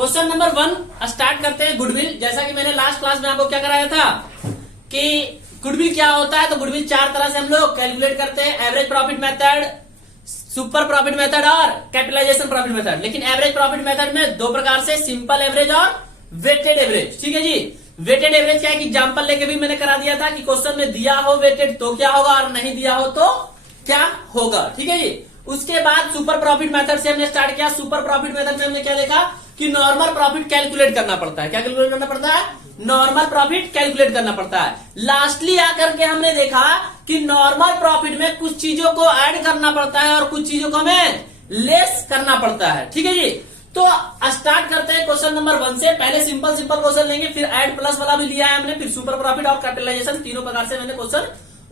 Question number 1 start करते हैं। Goodwill, जैसा कि मैंने लास्ट क्लास में आपको क्या कराया था कि गुडविल क्या होता है, तो गुडविल चार तरह से हम लोग कैलकुलेट करते हैं। Average profit method, super profit method और कैपिटलाइजेशन प्रॉफिट मेथड। लेकिन एवरेज प्रॉफिट मेथड में दो प्रकार से, सिंपल एवरेज और वेटेड एवरेज। ठीक है जी। वेटेड एवरेज क्या है कि एग्जांपल लेके भी मैंने करा दिया था कि क्वेश्चन में दिया हो वेटेड तो क्या होगा और नहीं दिया हो तो क्या होगा। ठीक है जी। उसके बाद सुपर प्रॉफिट मेथड से हमने स्टार्ट किया। सुपर प्रॉफिट मेथड में हमने क्या देखा कि नॉर्मल प्रॉफिट कैलकुलेट करना पड़ता है। क्या कैलकुलेट करना पड़ता है? नॉर्मल प्रॉफिट कैलकुलेट करना पड़ता है। लास्टली आकर के हमने देखा कि नॉर्मल प्रॉफिट में कुछ चीजों को ऐड करना पड़ता है और कुछ चीजों को हमें लेस करना पड़ता है। ठीक है जी। तो स्टार्ट करते हैं क्वेश्चन नंबर 1 से। पहले सिंपल क्वेश्चन लेंगे, फिर ऐड प्लस वाला भी लिया है हमने, फिर सुपर प्रॉफिट और कैपिटलाइजेशन, तीनों प्रकार से मैंने क्वेश्चन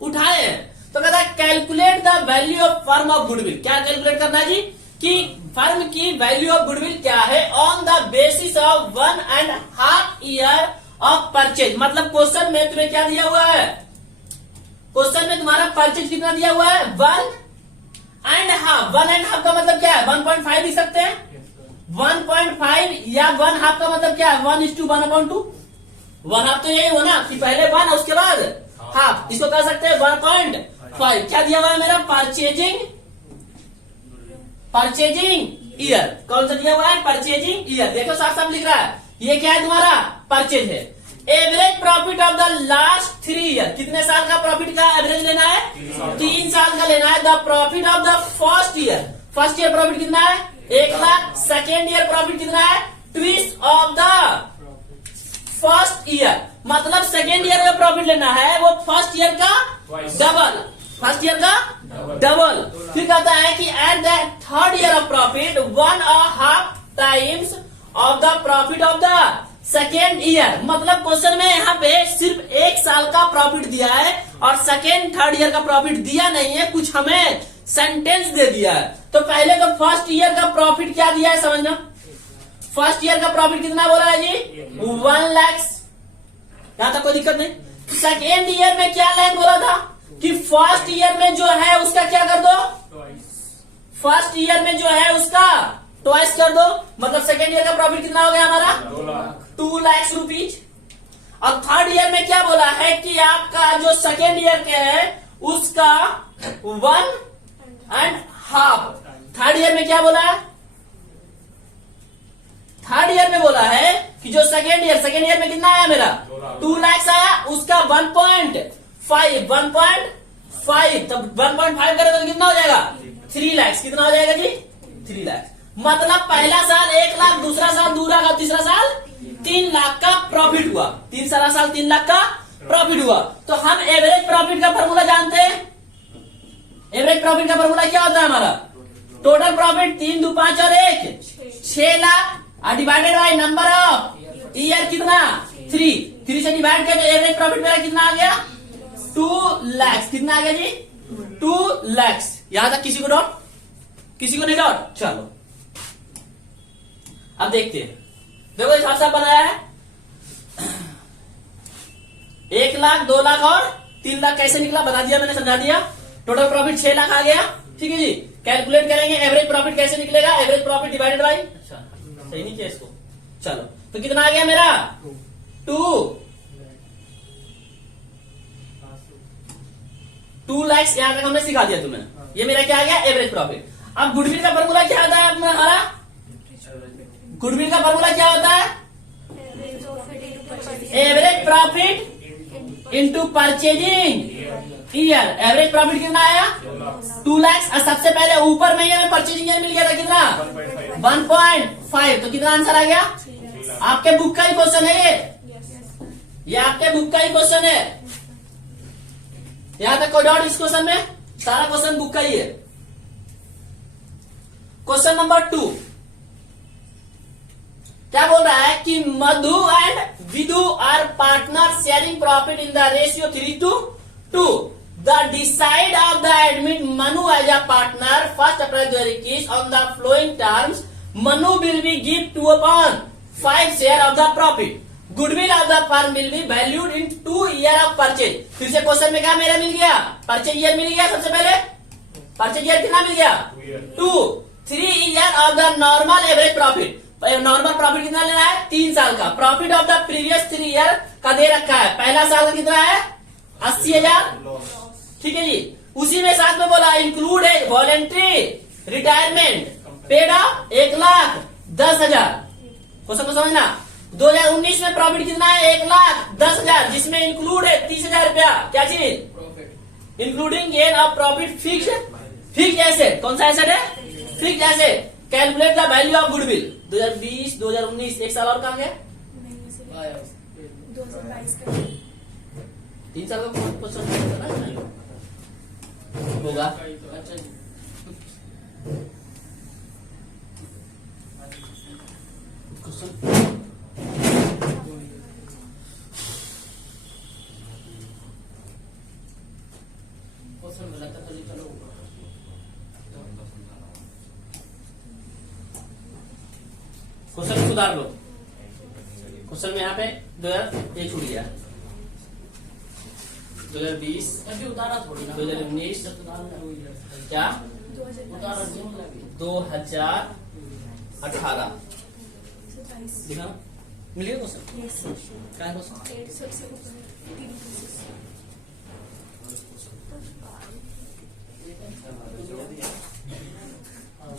उठाए हैं। तो कहता है calculate the value of firm of goodwill. क्या कैलकुलेट करना है जी कि फर्म की वैल्यू ऑफ गुडविल क्या है on the basis of 1.5 year of purchase. मतलब क्वेश्चन में तुम्हें क्या दिया हुआ है, क्वेश्चन में तुम्हारा परचेज कितना दिया हुआ है 1.5। 1.5 का मतलब क्या है 1.5 लिख सकते हैं। 1.5 या 1/2 का मतलब क्या है 1:1/2। 1/2 तो यही हो ना कि पहले 1 उसके बाद हाफ, इसको कह सकते हैं 1.5। क्या दिया हुआ है मेरा परचेजिंग ईयर। कौन सा दिया हुआ है? Purchasing year. देखो साफ साफ लिख रहा है, ये क्या है तुम्हारा परचेज है। Average profit of the last 3 year. कितने साल का प्रॉफिट का एवरेज लेना है? 3 साल का लेना है। The profit of the first year. First year profit कितना है 1 लाख। सेकेंड ईयर प्रॉफिट कितना है twist of the first year. मतलब सेकेंड ईयर में प्रॉफिट लेना है वो फर्स्ट ईयर का डबल। फर्स्ट ईयर का डबल। फिर कहता है कि at the third year of profit 1.5 times of the profit of the second year. मतलब क्वेश्चन में यहाँ पे सिर्फ 1 साल का प्रॉफिट दिया है और सेकेंड थर्ड ईयर का प्रॉफिट दिया नहीं है, कुछ हमें सेंटेंस दे दिया है। तो पहले तो फर्स्ट ईयर का प्रॉफिट क्या दिया है समझना। फर्स्ट ईयर का प्रॉफिट कितना बोला है जी 1 लाख। यहां तक कोई दिक्कत नहीं। सेकेंड ईयर में क्या लाइन बोला था कि फर्स्ट ईयर में जो है उसका क्या कर दो, फर्स्ट ईयर में जो है उसका ट्वाइस कर दो। मतलब सेकेंड ईयर का प्रॉफिट कितना हो गया हमारा 2 लाख रुपीज। और थर्ड ईयर में क्या बोला है कि आपका जो सेकेंड ईयर के है उसका 1.5। थर्ड ईयर में क्या बोला है? थर्ड ईयर में बोला है कि जो सेकेंड ईयर में कितना आया मेरा 2 लाख आया, उसका 1.5 तब 1.5 करे तो कितना हो जाएगा 3 लाख। कितना हो जाएगा जी 3 लाख। मतलब पहला साल 1 लाख, दूसरा साल 2 लाख और तीसरा साल 3 लाख का प्रॉफिट हुआ। तीसरा साल 3 लाख का प्रॉफिट हुआ। तो हम एवरेज प्रॉफिट का फॉर्मूला जानते हैं। एवरेज प्रॉफिट का फॉर्मूला क्या होता है हमारा? टोटल प्रॉफिट 3 2 5 और 1 6 lakh divided by number of year कितना 3 से डिवाइड किया तो एवरेज प्रॉफिट मेरा कितना आ गया 2 लाख। कितना आ गया जी 2 लाख। यहां तक किसी को डाउट? किसी को नहीं डाउट? चलो अब देखते हैं। देखो इस साफ बनाया है 1 लाख 2 लाख और 3 लाख कैसे निकला बता दिया मैंने, समझा दिया। टोटल प्रॉफिट 6 लाख आ गया। ठीक है जी। कैलकुलेट करेंगे एवरेज प्रॉफिट कैसे निकलेगा। एवरेज प्रॉफिट डिवाइडेड बाई, अच्छा सही नहीं किया इसको। चलो तो कितना आ गया मेरा 2 लाख। यहां तक हमने सिखा दिया तुम्हें। ये मेरा क्या आ गया एवरेज प्रॉफिट। अब गुडविल का फॉर्मूला क्या होता है हमारा? गुडविल का फॉर्मूला क्या होता है? Average profit into purchasing year. Average profit कितना आया 2 लाख। और सबसे पहले ऊपर में हमें परचेजिंग ईयर मिल गया था कितना 1.5। तो कितना आंसर आ गया? आपके बुक का ही क्वेश्चन है ये आपके बुक का ही क्वेश्चन है। यहां तक कोई डाउट इस क्वेश्चन में? सारा क्वेश्चन बुक का ही है। क्वेश्चन नंबर 2 क्या बोल रहा है कि Madhu and Vidu are partner sharing profit in the ratio 3:2। The decide of the admit Manu as a partner first April 2021 on the flowing terms Manu will be give 2/5 share of the profit. Goodwill of the firm will be valued in 2 year of purchase. फिर से question में क्या मेरा मिल गया purchase year मिल गया। सबसे पहले purchase year कितना मिल गया 2। 3 year of the normal average profit. Normal profit कितना लेना है, 3 साल का। Profit of the previous 3 year का दे रखा है, पहला साल का कितना है 80,000, ठीक है जी। उसी में साथ में बोला include A voluntary retirement paid of 1,10,000। Question को समझना। 2019 में प्रॉफिट कितना है 1,10,000, जिसमें इंक्लूड है 30,000 रुपया। क्या चीज, including gain of profit fixed asset. कौन सा एसेट है, fixed asset. Calculate the value of goodwill. 2020 2019 एक साल और कहाँ गया, 3 साल का क्वेश्चन होगा। क्वेश्चन सुधार लो। क्वेश्चन में यहाँ पे 2001 छूट गया, 2020 अभी उतारा थोड़ी ना, 2019 क्या 2018 मिल गया क्वेश्चन। क्या है क्वेश्चन,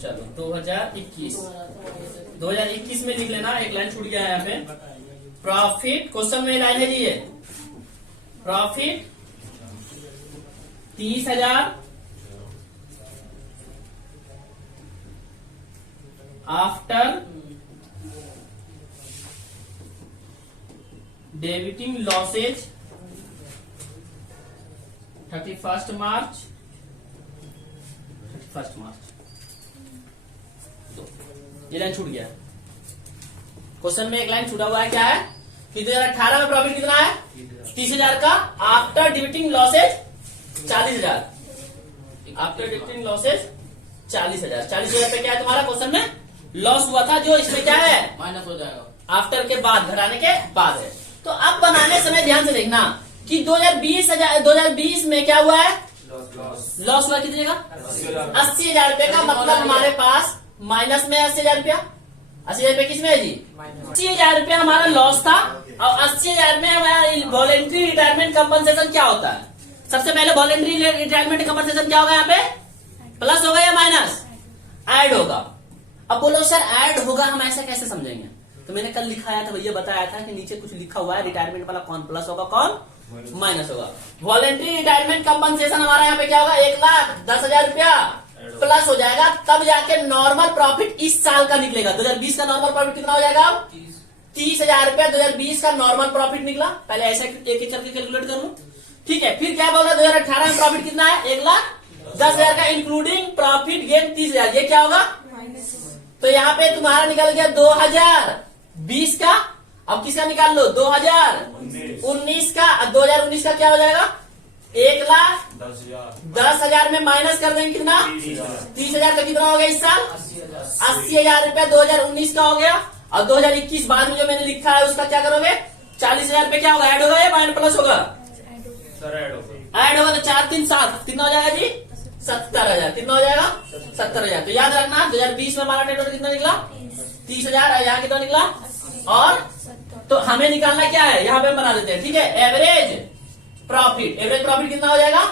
चलो 2021 में लिख लेना, एक लाइन छूट गया है यहाँ पे। प्रॉफिट, क्वेश्चन में लाइन है जी ये, प्रॉफिट 30,000 आफ्टर डेबिटिंग लॉसेज 31 मार्च। ये लाइन छूट गया। क्वेश्चन में एक लाइन छूटा हुआ है, क्या है कि 2018 में प्रॉफिट कितना है 30,000 का, after debiting losses 40,000, after debiting losses 40,000। 40,000 पे क्या है तुम्हारा क्वेश्चन में लॉस हुआ था, जो इसमें क्या है माइनस हो जाएगा, आफ्टर के बाद, घटाने के बाद है। तो अब बनाने समय ध्यान से देखना कि 2020 में क्या हुआ है, लॉस हुआ कितने का 80,000 रुपए का। मतलब हमारे पास माइनस में 80,000 रुपया, 80,000 रुपया किसमें है जी, 80,000 रुपया हमारा लॉस था। और 80,000 में हमारा वॉलेंट्री रिटायरमेंट कंपनसेशन क्या होता है, सबसे पहले वॉलेंट्री रिटायरमेंट कंपनसेशन क्या होगा, यहाँ पे प्लस होगा या माइनस, ऐड होगा। अब बोलो सर ऐड होगा, हम ऐसा कैसे समझेंगे, तो मैंने कल लिखाया था, भैया बताया था कि नीचे कुछ लिखा हुआ है, रिटायरमेंट वाला कौन प्लस होगा कौन माइनस होगा। वॉलेंट्री रिटायरमेंट कंपनसेशन हमारा यहाँ पे क्या होगा 1,10,000 रुपया प्लस हो जाएगा, तब जाके नॉर्मल प्रॉफिट इस साल का निकलेगा। 2020 का नॉर्मल प्रॉफिट कितना हो जाएगा, 30,000 रुपया 2020 का नॉर्मल प्रॉफिट निकला। पहले ऐसा एक एक चल के कैलकुलेट कर लूं, ठीक है। फिर क्या बोला 2018 में प्रॉफिट कितना है 1,10,000 का, इंक्लूडिंग प्रॉफिट गेन 30,000, ये क्या होगा, तो यहाँ पे तुम्हारा निकल गया 2020 का। अब किसका निकाल लो 2019 का, 2019 का क्या हो जाएगा 1,10,000 में माइनस कर देंगे कितना 30,000 का, कितना हो गया इस साल 80,000 रुपया 2019 का हो गया। और 2021 बाद में जो मैंने लिखा है उसका क्या करोगे 40,000 रुपये क्या होगा, ऐड होगा या माइनस प्लस होगा, ऐड होगा। तो 4 3 7 कितना हो जाएगा जी 70,000, कितना हो जाएगा 70,000। तो याद रखना 2020 में हमारा टोटल कितना निकला 30,000, यहाँ कितना निकला, और तो हमें निकालना क्या है यहाँ पे बना देते हैं, ठीक है। एवरेज प्रॉफिट कितना हो जाएगा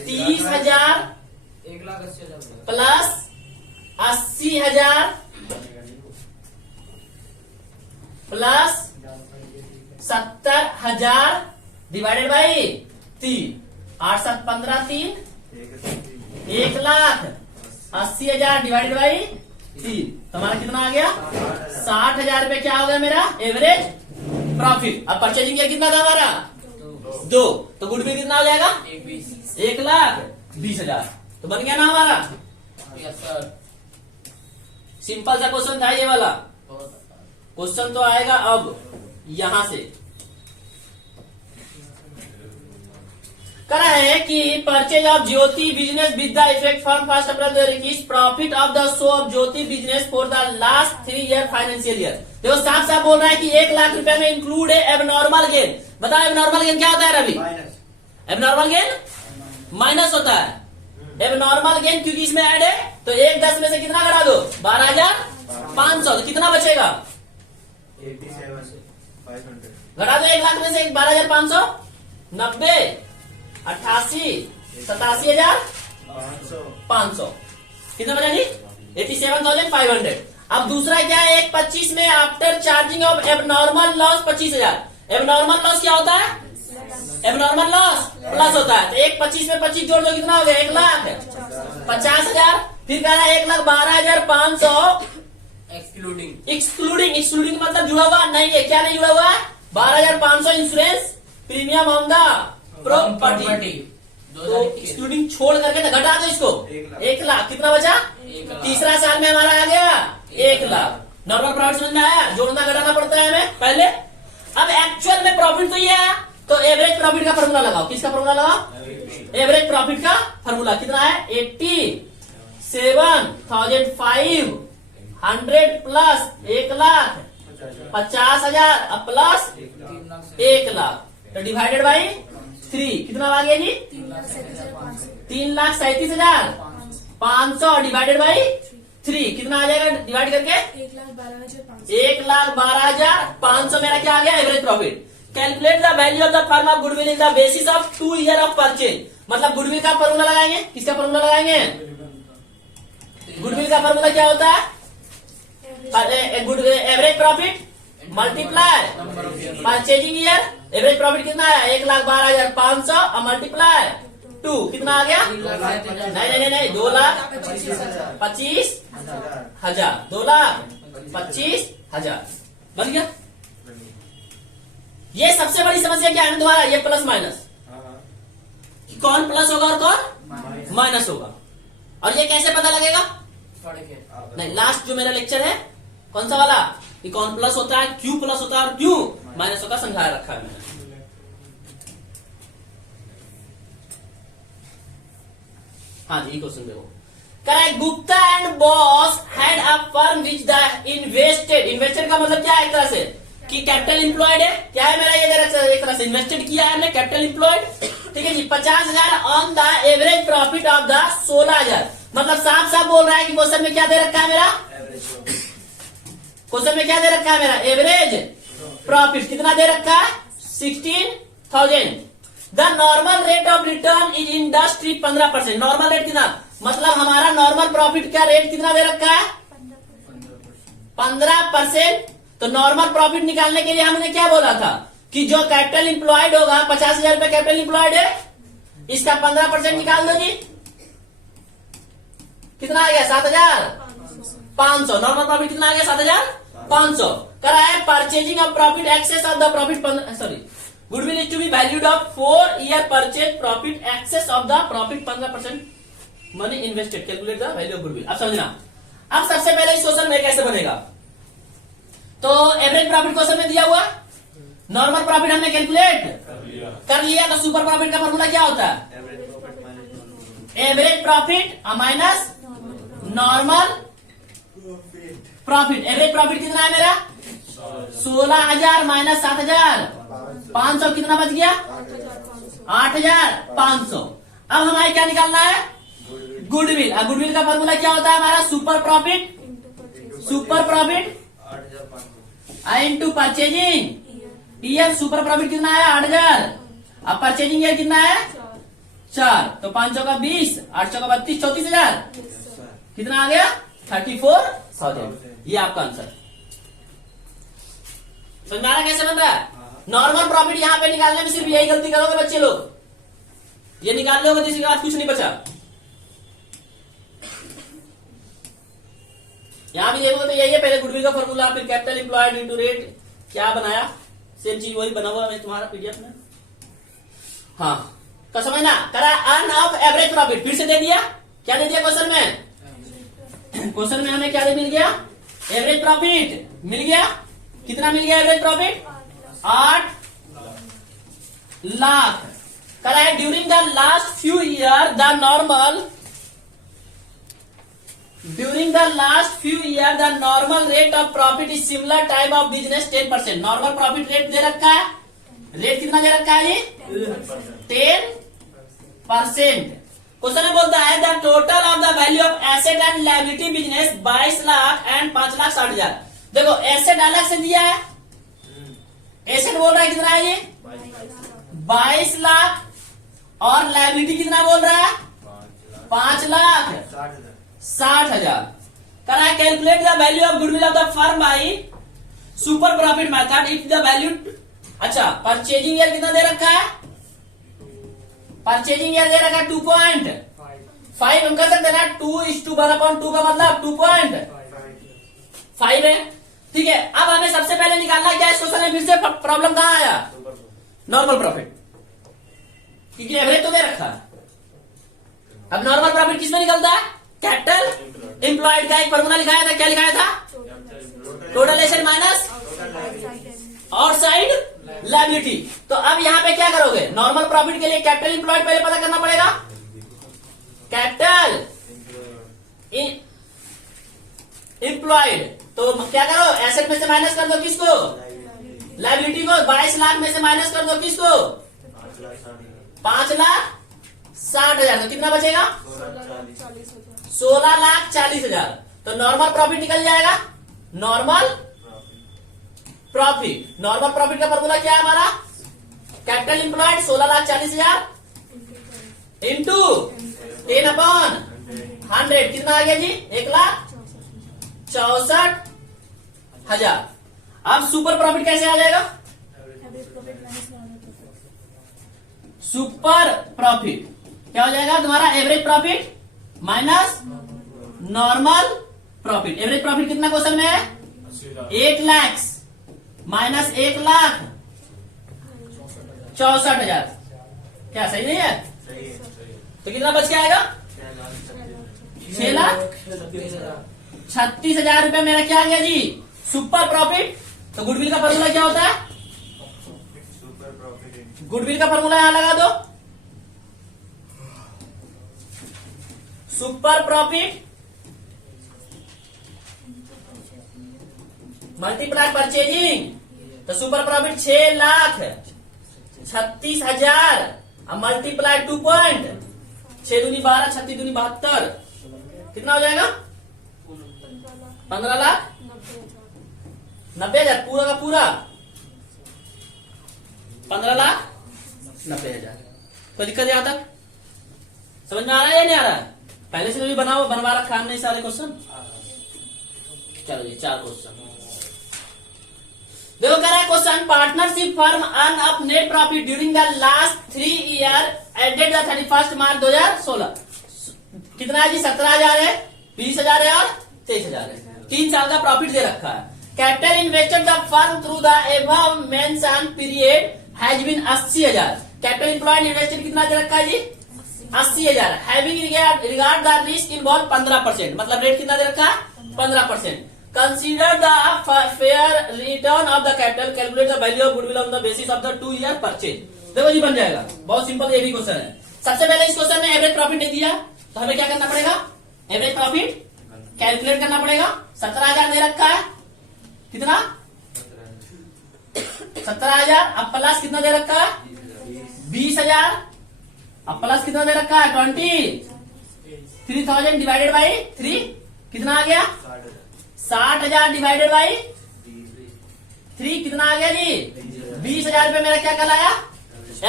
30,000 plus 80,000 plus 70,000 divided by 3, 8 7 15 3, 1,80,000 divided by 3, तुम्हारा कितना आ गया 60,000 रुपए क्या हो गया मेरा एवरेज प्रॉफिट। अब परचेजिंग कितना था हमारा 2, तो गुडविल कितना हो जाएगा 1,20,000, तो बन गया ना हमारा। सिंपल सा क्वेश्चन था ये वाला। क्वेश्चन तो आएगा अब यहां से करा है कि purchase of Jyoti business with the effect from 1 April 2021, profit of the show off Jyoti business for the last 3 year financial year. देखो साफ साफ बोल रहा है कि 1,00,000 रुपए में इंक्लूड है एबनॉर्मल गेन। बताओ एबनॉर्मल गेन क्या होता है रवि, एबनॉर्मल गेन माइनस होता है। एबनॉर्मल गेन क्योंकि इसमें ऐड है, तो 1,10 में से कितना घटा दो 12,000 500, तो कितना बचेगा? 87,500 घटा दो 1 लाख में से 12,500, 90, 88, 87,500, कितना बचा जी? 87,500। अब दूसरा क्या है? 1,25 में after charging of abnormal loss 25,000। Abnormal loss क्या होता है? एबनॉर्मल लॉस प्लस होता है। तो 1,25 में 25 जोड़ दो, कितना हो गया? 1,50,000। फिर कह रहा है 1,12,500 एक्सक्लूडिंग मतलब जुड़ा हुआ नहीं है। क्या नहीं जुड़ा हुआ है? 12,500 insurance premium on the property. तो एक्सक्लूडिंग छोड़ करके ना घटा दो इसको। 1 लाख। कितना बचा? तीसरा साल में हमारा आ गया 1 लाख। नॉर्मल प्रॉफिट समझ में आया? जोड़ना घटाना पड़ता है हमें पहले। अब एक्चुअल में प्रॉफिट तो ये है, तो एवरेज प्रॉफिट का फॉर्मूला लगाओ। किसका फॉर्मूला लगाओ? एवरेज प्रॉफिट का फॉर्मूला कितना है? 87,500 प्लस 1,50,000 प्लस 1 लाख, तो डिवाइडेड बाई 3 कितना आ गया जी? 3,37,500 डिवाइडेड बाई 3 कितना आ जाएगा? डिवाइड करके 1,12,500 मेरा क्या आ गया? Average profit. Calculate the value of the firm of goodwill in the basis of 2 year of purchase. मतलब गुडविल का फॉर्मूला लगाएंगे। किसका फॉर्मूला लगाएंगे? गुडविल का फॉर्मूला क्या होता है? Average profit multiply purchasing year. Average profit कितना है? 1,12,500 और मल्टीप्लाई 2 कितना आ गया? नहीं 2,25,000 2,25,000 बन गया। ये सबसे बड़ी समस्या क्या है दोबारा? ये प्लस माइनस, कौन प्लस होगा और कौन माइनस होगा, और ये कैसे पता लगेगा? नहीं, लास्ट जो मेरा लेक्चर है कौन सा वाला, कि कौन प्लस होता है, क्यों प्लस होता है और क्यों माइनस होगा, समझाया रखा है मैंने। हाँ जी, क्वेश्चन देखो। Correct. Gupta and boss had a firm which the invested का मतलब क्या है? एक तरह से कि कैपिटल इंप्लॉयड है। क्या है मेरा? ये एक तरह से इन्वेस्टेड किया है हमने, कैपिटल इंप्लॉयड। ठीक है जी। 50,000 on the average profit of the 16,000। मतलब साफ साफ बोल रहा है कि क्वेश्चन में क्या दे रखा है मेरा? क्वेश्चन में क्या दे रखा है मेरा? एवरेज प्रॉफिट कितना दे रखा है? 16,000। The normal rate of return is industry 15%। Normal rate कितना? मतलब हमारा नॉर्मल प्रॉफिट का रेट कितना दे रखा है? 15%। तो नॉर्मल प्रॉफिट निकालने के लिए हमने क्या बोला था कि जो कैपिटल इंप्लॉयड होगा, 50,000 रुपए कैपिटल इंप्लॉयड है, इसका 15% निकाल दो जी। कितना आ गया? 7,500। नॉर्मल प्रॉफिट कितना आ गया? 7,500। करा है purchasing of profit excess of the profit, sorry, goodwill is to be valued of 4 year purchase profit excess of the profit 15% money invested. Calculate the value of goodwill. अब समझना। अब सबसे पहले इस क्वेश्चन में कैसे बनेगा? तो एवरेज प्रॉफिट क्वेश्चन में दिया हुआ, नॉर्मल प्रॉफिट हमने कैलकुलेट कर लिया, तो सुपर प्रॉफिट का फॉर्मूला क्या होता है? Average profit minus normal profit. Average profit कितना है मेरा? 16,000 माइनस 7,500 कितना बच गया? 8,500। अब हमारे क्या निकालना है? गुडविल। अब गुडविल का फॉर्मूला क्या होता है हमारा? Super profit into purchasing year. Super profit कितना है? 8,000। अब परचेजिंग ईयर कितना है? 4। तो 500 का 20, 800 का 32, 34,000 कितना आ गया? 34,000। ये आपका आंसर। समझाना कैसे बन रहा है? नॉर्मल प्रॉफिट यहां पे निकालने में सिर्फ यही गलती करोगे बच्चे लोग, ये निकाल लोगे तो इसके बाद कुछ नहीं बचा। यहां भी देखोगे तो यही है, पहले गुडविल का फॉर्मूला, फिर कैपिटल इंप्लॉयड इनटू रेट, क्या बनाया? सेम चीज वही बना हुआ है तुम्हारा पीडीएफ में। हाँ, तो समझना। करा अर्न ऑफ एवरेज प्रॉफिट, फिर से दे दिया। क्या दे दिया क्वेश्चन में? क्वेश्चन में हमें क्या मिल गया? एवरेज प्रॉफिट मिल गया। कितना मिल गया एवरेज प्रॉफिट? 8 लाख। करा है during the last few year the normal rate of profit is similar type of business 10%। Normal profit rate दे रखा है। रेट कितना दे रखा है? ये 10%। क्वेश्चन में बोलता है the total of the value of asset and liability business 22 lakh and 5,60,000। देखो एसेट अलग से दिया है, एसेट बोल रहा है कितना है ये 22 लाख, और लायबिलिटी कितना बोल रहा है 5,60,000। करा है calculate the value of goodwill of the firm by super profit method if the value. अच्छा परचेजिंग ईयर कितना दे रखा है, परचेजिंग ईयर दे रखा है 2.5। हम कर सकते हैं 2:1/2 का मतलब 2.5 है। ठीक है, अब हमें सबसे पहले निकालना क्या है, इस क्वेश्चन में फिर से प्रॉब्लम कहां आया, नॉर्मल प्रॉफिट, क्योंकि एवरेज तो दे रखा है। अब नॉर्मल प्रॉफिट किसमें निकलता है, कैपिटल एम्प्लॉयड का एक फॉर्मूला लिखाया था, क्या लिखाया था, total asset minus outside liability. तो अब यहाँ पे क्या करोगे, नॉर्मल प्रॉफिट के लिए कैपिटल एम्प्लॉयड पहले पता करना पड़ेगा, कैपिटल एम्प्लॉयड। तो क्या करो, एसेट में से माइनस कर दो किसको, लायबिलिटी को। 22 लाख में से माइनस कर दो किसको, 5,60,000। तो कितना बचेगा 16,40,000। तो नॉर्मल प्रॉफिट निकल जाएगा, नॉर्मल प्रॉफिट। नॉर्मल प्रॉफिट का फॉर्मूला क्या है हमारा, कैपिटल एम्प्लॉयड 16,40,000 इंटू 10/100 कितना आ गया जी 1,64,000। अब सुपर प्रॉफिट कैसे आ जाएगा, सुपर प्रॉफिट क्या हो जाएगा तुम्हारा, average profit minus normal profit. Average profit कितना क्वेश्चन में है, 8 लाख माइनस 1,64,000। क्या सही नहीं है, तो कितना बच के आएगा, 6,36,000 रुपए मेरा क्या आ गया जी, सुपर प्रॉफिट। तो गुडविल का फॉर्मूला क्या होता है, गुडविल का फॉर्मूला यहां लगा दो, सुपर प्रॉफिट मल्टीप्लाई परचेजिंग। तो सुपर प्रॉफिट 6,36,000 अब मल्टीप्लाई 2 पॉइंट 6 दूनी 12, 36 दूनी 72, कितना हो जाएगा 15,90,000 पूरा का पूरा 15,90,000। कोई दिक्कत यहाँ तक समझ में आ रहा है या नहीं आ रहा है, पहले से भी बनवा रखा हमने सारे क्वेश्चन। चलो जी 4 क्वेश्चन देखो, कह रहा है question, partnership firm earn up net profit during the last 3 year ended the 31 मार्च 2016। कितना है जी 17,000 है, 20,000 है और 23,000 है। 3 साल का प्रॉफिट दे रखा है। Capital invested the firm through the above mention period has been 80,000। Capital employed invested कितना दे रखा है जी 80,000। Having regard the risk involve 15%, मतलब रेट कितना दे रखा है 15%। Consider the fair return of the capital, calculate the value of goodwill on the basis of the 2 year purchase. देखो जी बन जाएगा, बहुत सिंपल ये भी क्वेश्चन है। सबसे पहले इस क्वेश्चन में एवरेज प्रॉफिट दे दिया, तो हमें क्या करना पड़ेगा, एवरेज प्रॉफिट कैलकुलेट करना पड़ेगा। 17,000 दे रखा है, कितना 17,000, अब प्लस कितना दे रखा है 20,000, अब प्लस कितना दे रखा है 23,000 डिवाइडेड बाई 3 कितना आ गया 60,000 डिवाइडेड बाई 3 कितना आ गया जी 20,000 रुपए मेरा क्या कहलाया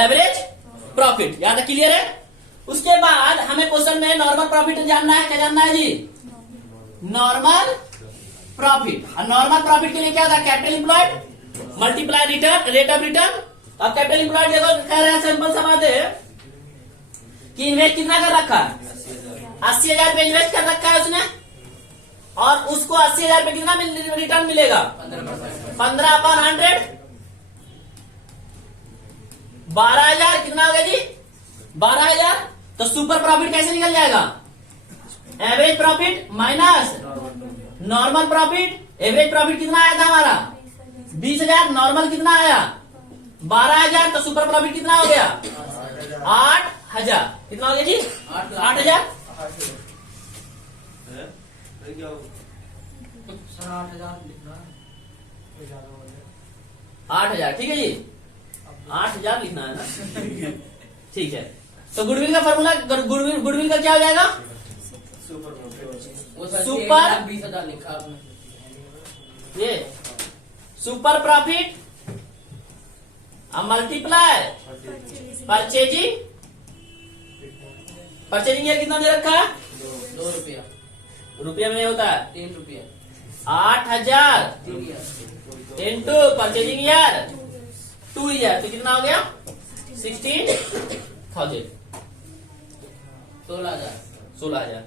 एवरेज प्रॉफिट। यहां तक क्लियर है। उसके बाद हमें क्वेश्चन में नॉर्मल प्रॉफिट जानना है, क्या जानना है जी नॉर्मल प्रॉफिट। और नॉर्मल प्रॉफिट के लिए क्या होता है capital employed multiply return rate of return. अब कैपिटल एम्प्लॉयड देखो कह रहे हैं सिंपल सा बात है कि इन्वेस्ट कितना कर रखा है 80,000 रुपए इन्वेस्ट कर रखा है उसने, और उसको 80,000 रुपए कितना रिटर्न मिलेगा 15/100 12,000 कितना हो गया जी 12,000। तो सुपर प्रॉफिट कैसे निकल जाएगा average profit minus normal profit. Average profit कितना आया था हमारा 20,000, नॉर्मल कितना आया 12,000, तो सुपर प्रॉफिट कितना हो गया 8,000। कितना हो गया जी 8,000। 8,000 ठीक है जी 8,000 लिखना है ना ठीक है। तो गुडविल का फॉर्मूला, गुडविल का क्या हो जाएगा? सुपर 20,000 लिखा आपने, ये super profit multiply purchasing, purchasing year कितना दे रखा है? 2 रुपया, रुपया में होता है 3 रुपया, 8,000 3 year, into purchasing year 2 year, तो कितना हो गया? 16,000, 16,000, 16,000।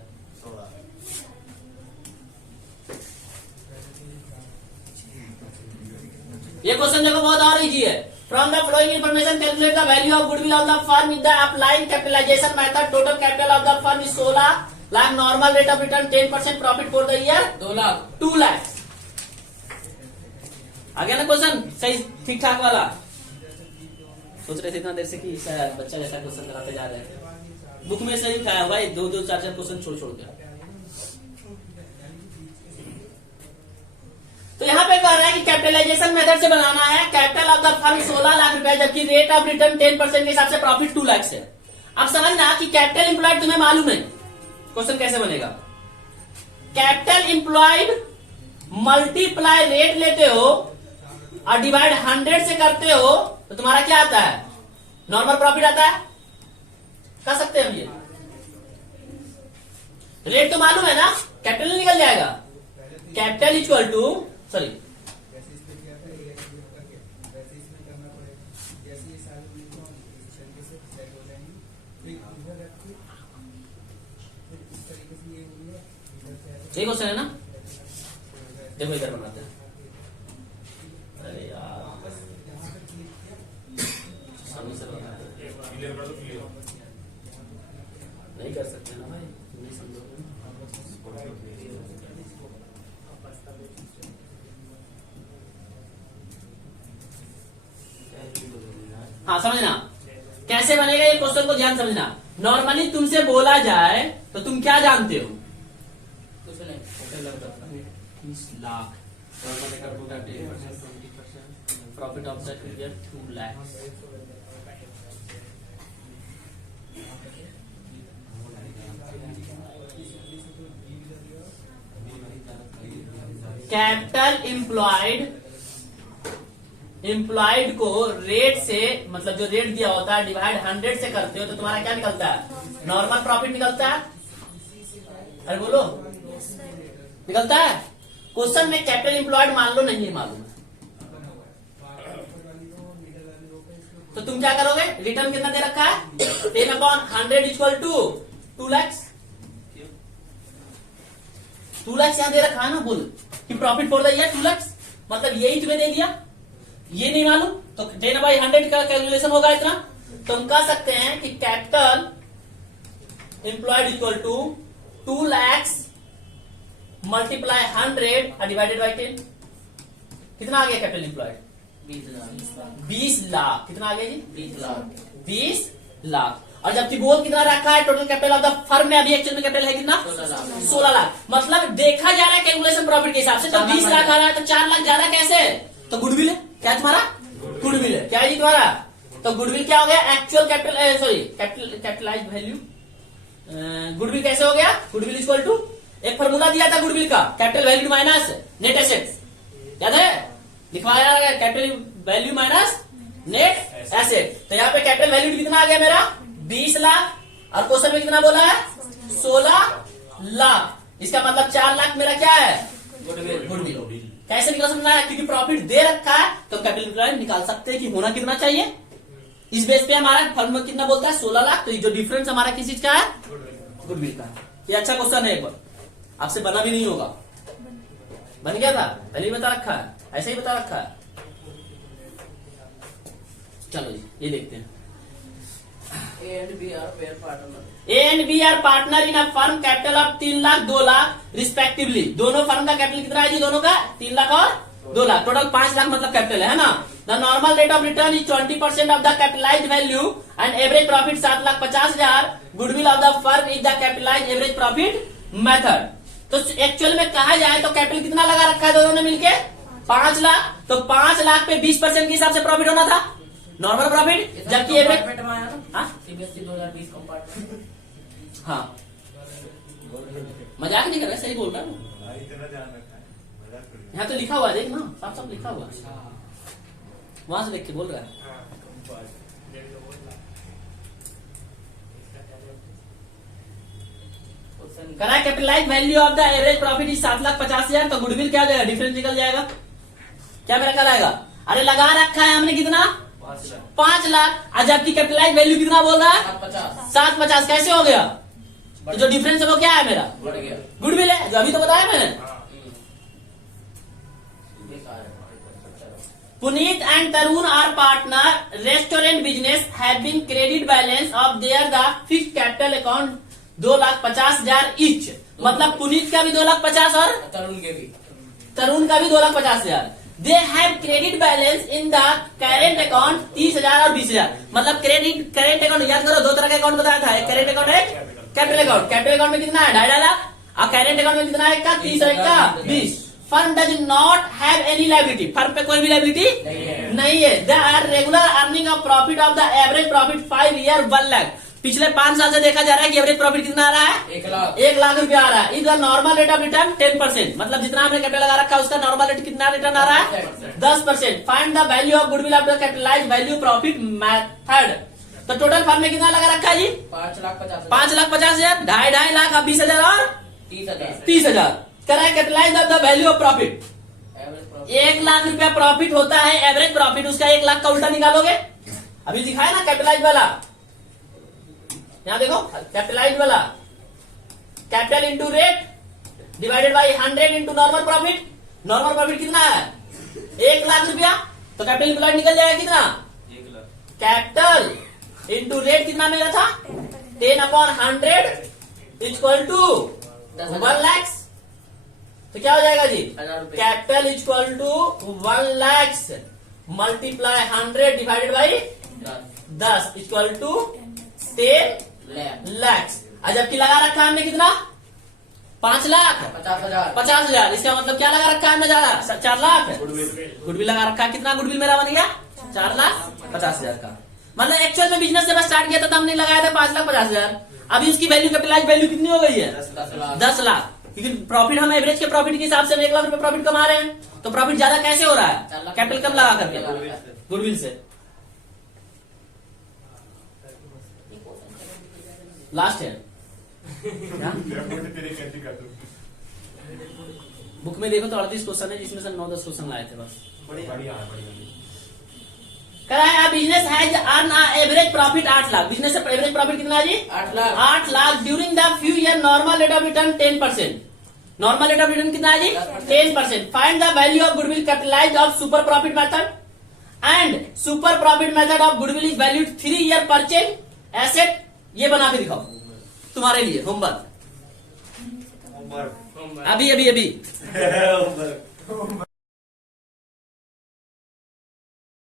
ये क्वेश्चन देखो बहुत और इजी है। From the flowing information calculate the value of goodwill of the firm with the applying capitalisation method. Total capital of the firm is 16 lakh, normal rate of return 10% profit for the year 2 lakh, 2 lakh. आ गया ना question सही ठीक ठाक वाला? सोच रहे थे इतना देर से कि बच्चा जैसा क्वेश्चन कराते जा रहे हैं, बुक में सही उठाया भाई, 2-2 4-4 क्वेश्चन छोड़ छोड़ के। तो यहाँ पे कह रहा है कि कैपिटलाइजेशन मेथड से बनाना है। Capital of the firm 16 lakh रुपए, जबकि रेट ऑफ रिटर्न 10% के हिसाब से प्रॉफिट 2 लाख है। अब समझना कि कैपिटल इंप्लॉयड तुम्हें मालूम है, क्वेश्चन कैसे बनेगा। कैपिटल इंप्लॉयड मल्टीप्लाई रेट लेते हो और डिवाइड 100 से करते हो तो तुम्हारा क्या आता है? नॉर्मल प्रॉफिट आता है। कर सकते हैं हम ये, रेट तो मालूम है ना, कैपिटल निकल जाएगा। कैपिटल इक्वल टू सॉरी यही क्वेश्चन है ना, देखो इधर बनाते हैं। अरे यार सामने से नहीं कर सकते ना भाई, नहीं समझोगे। हाँ समझना कैसे बनेगा ये क्वेश्चन को ध्यान समझना। नॉर्मली तुमसे बोला जाए तो तुम क्या जानते हो? कुछ नहीं, 30 lakh profit of that will get 2 lakh. Capital employed को रेट से, मतलब जो रेट दिया होता है डिवाइड 100 से करते हो तो तुम्हारा क्या निकलता है? नॉर्मल प्रॉफिट निकलता है। अरे बोलो, निकलता है। क्वेश्चन में कैपिटल एम्प्लॉयड मान लो नहीं है मालूम है, तो तुम क्या करोगे? रिटर्न कितना दे रखा है? 10/100 इक्वल टू 2 लाख। 2 लाख यहां दे रखा है ना, बोल कि profit for the year 2 lakh, मतलब यही तुम्हें दे दिया, ये नहीं मालूम तो 10/100 का कैलकुलेशन होगा इतना। तो हम कह सकते हैं कि capital employed equal to 2 lakh multiply 100 divided by 10। कितना आ गया कैपिटल एम्प्लॉयड? 20 लाख। कितना आ गया जी? 20 लाख, 20 लाख। और जबकि बोल कितना रखा है? Total capital of the firm में अभी एक्चुअल में कैपिटल है कितना? 16 लाख। मतलब देखा जा रहा है कैलकुलेशन प्रॉफिट के हिसाब से तो 20 लाख आ रहा है, तो 4 लाख ज्यादा कैसे? तो गुडविल है। क्या तुम्हारा? गुडविल है। क्या है जी तुम्हारा? तो गुडविल क्या हो गया? Actual capital, sorry capitalised value. Goodwill कैसे हो गया? गुडविल इक्वल टू, एक फॉर्मूला दिया था गुडविल का, capital value minus net assets, याद है? लिखवाया गया capital value minus net asset. तो यहाँ पे कैपिटल वैल्यू कितना आ गया मेरा? 20 लाख। और क्वेश्चन में कितना बोला है? 16 लाख। इसका मतलब 4 लाख मेरा क्या है? गुडविल। कैसे निकाल सकना है? क्योंकि प्रॉफिट दे रखा है तो कैपिटल निकाल सकते हैं कि होना कितना चाहिए। इस बेस पे हमारा फर्म कितना बोलता है? 16 लाख। तो ये जो डिफरेंस हमारा किस चीज का है? गुडविल का। ये अच्छा क्वेश्चन है, एक बार आपसे बना भी नहीं होगा। बन गया था, पहले ही बता रखा है, ऐसे ही बता रखा है। चलो जी ये देखते हैं। A and B are pair partner. A and B are partner in a firm, capital of 3 lakh 2 lakh respectively. दोनों फर्म का कैपिटल कितना है जी? दोनों का 3 लाख और 2 लाख, टोटल 5 लाख मतलब कैपिटल है ना। The normal rate of return is 20% of the capitalised value and average profit 7,50,000। Goodwill of the firm is the capitalised average profit method. तो एक्चुअल में कहा जाए तो कैपिटल कितना लगा रखा है दोनों ने मिलके? 5 लाख। तो 5 लाख पे 20% के हिसाब से प्रॉफिट होना था, नॉर्मल प्रॉफिट, जबकि एवरेज कंपार्टमेंट में आया ना, हाँ सीबीएसई 2020 कंपार्टमेंट। हाँ मजाक नहीं कर रहा, सही बोल रहा हूँ। इतना ध्यान रखा है, मजाक कर रहे यहाँ तो लिखा हुआ है, देख ना, साफ साफ लिखा हुआ है, वहां से देख के बोल रहा है। करा capitalize value of the average profit is 7,50,000, तो गुडविल क्या हो जाएगा, डिफरेंस निकल जाएगा। क्या मेरा कल आएगा, अरे लगा रखा है हमने कितना 5 लाख, और जबकि कैपिटलाइज वैल्यू कितना बोल रहा है 750 750, कैसे हो गया? तो जो डिफरेंस है वो क्या है मेरा, बढ़ गया। गुडविल है, जो अभी तो बताया मैंने। बेकार है। Puneet and Tarun are partner, restaurant business have been credit balance of their the fixed capital account 2,50,000 each. मतलब पुनीत का भी 2,50,000 और तरुण के भी तरुण का भी 2,50,000। They have credit balance in the current account 30,000 और 20,000। मतलब करेंट अकाउंट याद करो, दो तरह का अकाउंट बताया था, एक करेंट अकाउंट है, कैपिटल अकाउंट। कैपिटल अकाउंट में कितना है 2.5 लाख, और करेंट अकाउंट में कितना है का 30 और का 20। Firm does not have any liability, firm पे कोई भी लायबिलिटी नहीं है। They are regular earning of profit of the average profit 5 year 1 lakh. पिछले 5 साल से देखा जा रहा है कि एवरेज प्रॉफिट कितना आ रहा है 1 लाख 1 लाख रुपया आ रहा है। इधर नॉर्मल रेट ऑफ रिटर्न 10%, मतलब जितना हमने कैपिटल लगा रखा है उसका नॉर्मल रेट कितना रिटर्न आ रहा है 10%। Find the value of goodwill of the capitalize value profit method. तो टोटल फर्म में कितना लगा रखा है जी 5,50,000 5,50,000, 2.5 लाख और 20,000 और 30,000 30,000। कराए capitalize of the value of profit. Average profit 1 lakh रुपया प्रॉफिट होता है एवरेज प्रॉफिट, उसका 1 लाख का उल्टा निकालोगे। अभी दिखाया ना कैपिटलाइज वाला, यहाँ देखो कैपिटलाइज वाला, capital into rate divided by 100 into normal profit. Normal profit कितना है 1 लाख रुपया, तो कैपिटल इंप्लॉयड निकल जाएगा कितना 1 लाख। कैपिटल इंटू रेट कितना मिला था 10/100 इक्वल टू 1 लाख। तो क्या हो जाएगा जी 1,000 रुपए capital equal to 1 lakh multiply 100 divided by 10 equal to 10 lakh. जबकि लगा रखा है हमने कितना 5 लाख 50,000 50,000। इसका मतलब क्या लगा रखा है हमने ज्यादा 4 लाख गुडविल लगा रखा है। कितना गुडविल मेरा बन गया 4,50,000 का। मतलब एक्चुअल में बिजनेस जब स्टार्ट किया था तो हमने लगाया था 5,50,000। अभी उसकी वैल्यू कैपिटलाइज वैल्यू कितनी हो गई है 10 लाख 10 लाख। क्योंकि प्रॉफिट हम एवरेज के प्रॉफिट के हिसाब से 1 लाख रुपए प्रॉफिट कमा रहे हैं, तो प्रॉफिट ज्यादा कैसे हो रहा है 4 लाख कैपिटल कम लगा करके गुडविल से। लास्ट है तेरे कैसे कर दूं? बुक में देखो तो 38 क्वेश्चन है, जिसमें से 9-10 क्वेश्चन लाए थे बस। बढ़िया है, बढ़िया। कराया business has earn average profit 8 lakh. Business से एवरेज प्रॉफिट कितना है जी 8 lakh 8 lakh during the few year. Normal rate of return 10%। Normal rate of return कितना है जी 10%। Find the value of goodwill capitalised of super profit method and super profit method of goodwill is valued 3 year purchase asset. ये बना के दिखाओ तुम्हारे लिए homework. Homework अभी अभी अभी होमवर्क